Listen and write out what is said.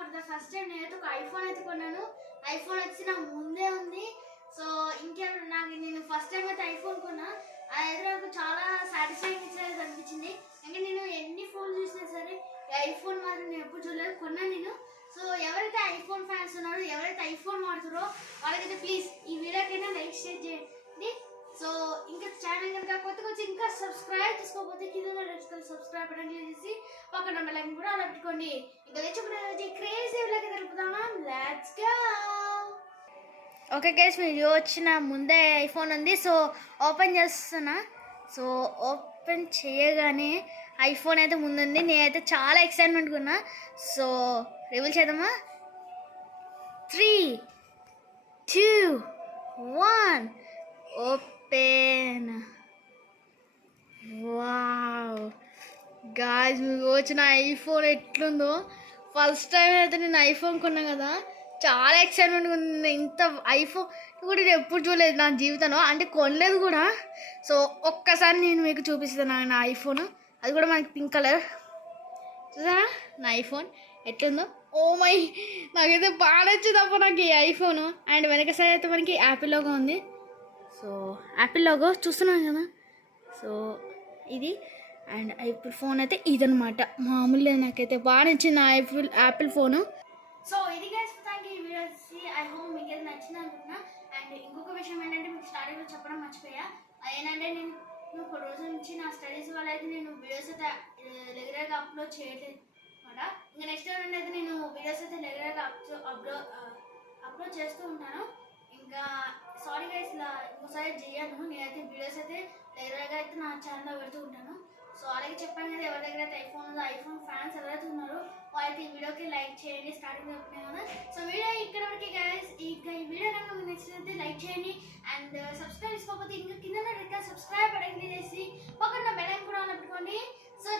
For the first time నేనైతే ఒక iPhone అయితే కొన్నాను. ఐఫోన్ వచ్చి నా ముందే ఉంది. సో నేను ఫస్ట్ టైం అయితే ఐఫోన్ కొన్నా. అదైతే నాకు చాలా సాటిస్ఫైయింగ్ ఇచ్చేది అనిపించింది. ఇంకా నేను ఎన్ని ఫోన్లు చూసినా సరే ఐఫోన్ మాత్రం నేను ఎప్పుడు చూడలేదు, కొన్నాను నేను. సో ఎవరైతే ఐఫోన్ ఫ్యాన్స్ ఉన్నారో, ఎవరైతే ఐఫోన్ వాడుతారో వాళ్ళకైతే ప్లీజ్ ఈ వీడియోకైనా లైక్ షేర్ చేయండి. సో ఇంకా ఛానల్ కనుక కొత్తగా వచ్చి ఇంకా సబ్స్క్రైబ్ చేసుకోకపోతే కింద సబ్స్క్రైబ్ బటన్ క్లిక్ చేసి పక్కన బెల్ ఐకాన్ కూడా అలా పెట్టుకోండి. ఇంకా తెచ్చుకునే క్రేజీ వీడియోకి తెలుపుతామా. Let's go. ఓకే గైస్, మీరు వచ్చిన ముందే ఐఫోన్ ఉంది. సో ఓపెన్ చేస్తున్నా. సో ఓపెన్ చేయగానే ఐఫోన్ అయితే ముందుంది. నేనైతే చాలా ఎక్సైట్మెంట్గా ఉన్నా. సో రివీల్ చేద్దామా. 3, 2, 1 ఓపెన్. వావ్ గాయ్స్, మీకు వచ్చిన ఐఫోన్ ఎట్లుందో. ఫస్ట్ టైం అయితే నేను ఐఫోన్ కొన్నా కదా, చాలా ఎక్సైట్మెంట్గా ఉంది. ఇంత ఐఫోన్ కూడా నేను ఎప్పుడు చూడలేదు నా జీవితంలో, అంటే కొనలేదు కూడా. సో ఒక్కసారి నేను మీకు చూపిస్తాను నా ఐఫోన్. అది కూడా మనకి పింక్ కలర్. చూసారా నా ఐఫోన్ ఎట్లుందో. ఓ మై, నాకైతే బాగా నచ్చిందప్ప నాకు ఈ ఐఫోను. అండ్ వెనక సైడ్ అయితే మనకి యాపిల్ లోగో ఉంది. సో యాపిల్ లోగో చూస్తున్నాను కదా. సో ఇది అండ్ ఐపిల్ ఫోన్ అయితే ఇదనమాట. మామూలుగా నాకైతే బాగా నచ్చింది నా యాపిల్ ఫోను. సో ఇది గైస్ ఈ వీడియో వచ్చి ఐ హోప్ మీకు అయితే నచ్చింది అనుకుంటున్నా. అండ్ ఇంకొక విషయం ఏంటంటే మీకు స్టార్టింగ్లో చెప్పడం మర్చిపోయా. అదేంటంటే నేను ఒక రోజు నుంచి నా స్టడీస్ వల్ల అయితే నేను వీడియోస్ అయితే రెగ్యులర్గా అప్లోడ్ చేయలేదు అనమాట. ఇంకా నెక్స్ట్ ఏంటంటే అయితే నేను వీడియోస్ అయితే రెగ్యులర్గా అప్లోడ్ చేస్తూ ఉంటాను. ఇంకా సారీ గైస్, ఇలా ఇంకోసారి చేయను. నేనైతే వీడియోస్ అయితే రెగ్యులర్గా అయితే నా ఛానల్లో పెడుతూ ఉంటాను. సో అలాగే చెప్పాను కదా, ఎవరి దగ్గర అయితే ఐఫోన్ ఉందో, ఐఫోన్ ఫ్యాన్స్ ఎవరైతే ఉన్నారో వాళ్ళకి ఈ వీడియోకి లైక్ చేయండి. స్టార్టింగ్ చెప్తున్నాను కదా. సో వీడియో ఇక్కడ వరకు గైస్. ఇంకా ఈ వీడియో కనుక మీకు నచ్చినట్లయితే లైక్ చేయండి. అండ్ సబ్స్క్రైబ్ చేసుకోకపోతే ఇంకా కింద సబ్స్క్రైబ్ బటన్ క్లిక్ చేసి పక్కన బెల్ ఐకాన్ కూడా ఆన్ పెట్టుకోండి. సో